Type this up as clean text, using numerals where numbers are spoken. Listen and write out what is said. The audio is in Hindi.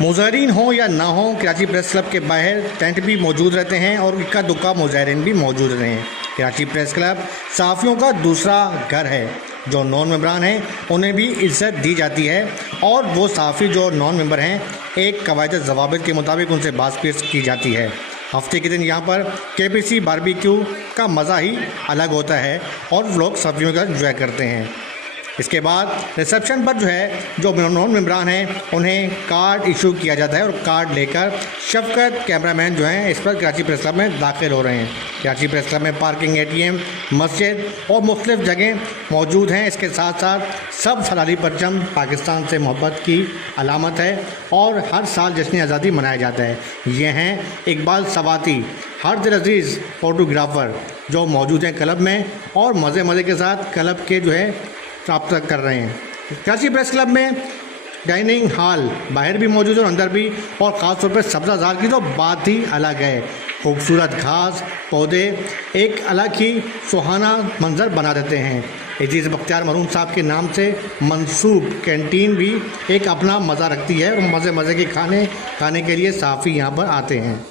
मुज़ाहिरीन हो या ना हो, कराची प्रेस क्लब के बाहर टेंट भी मौजूद रहते हैं और इक्का दुक्का मुज़ाहिरीन भी मौजूद रहते हैं। कराची प्रेस क्लब सहाफ़ियों का दूसरा घर है। जो नॉन मेंबरान हैं उन्हें भी इज़्ज़त दी जाती है और वो सहाफ़ी जो नॉन मेंबर हैं एक कवायद ज़वाबित के मुताबिक उनसे बात पेश की जाती है। हफ्ते के दिन यहाँ पर KPC बारबेक्यू का मज़ा ही अलग होता है और लोग सहाफ़ियों का एंजॉय करते हैं। इसके बाद रिसेप्शन पर जो नॉन मेंबरान हैं उन्हें कार्ड इशू किया जाता है और कार्ड लेकर शफकत कैमरामैन इस पर कराची प्रेस क्लब में दाखिल हो रहे हैं। कराची प्रेस क्लब में पार्किंग, ATM, मस्जिद और मुख्तलिफ जगह मौजूद हैं। इसके साथ साथ सब सलाली परचम पाकिस्तान से मोहब्बत की अलामत है और हर साल जश्न आज़ादी मनाया जाता है। ये हैं इकबाल सवाती, हर दिल अजीज़ फ़ोटोग्राफ़र जो मौजूद हैं क्लब में और मज़े के साथ क्लब के रब्ता कर रहे हैं। कराची प्रेस क्लब में डाइनिंग हॉल बाहर भी मौजूद है और अंदर भी, और ख़ास तौर पर सब्ज़ाज़ार की तो बात ही अलग है। खूबसूरत घास पौधे एक अलग ही सुहाना मंजर बना देते हैं। अजीज़ बख्तियार मरहूम साहब के नाम से मंसूब कैंटीन भी एक अपना मज़ा रखती है और मज़े के खाने खाने के लिए सहाफ़ी यहाँ पर आते हैं।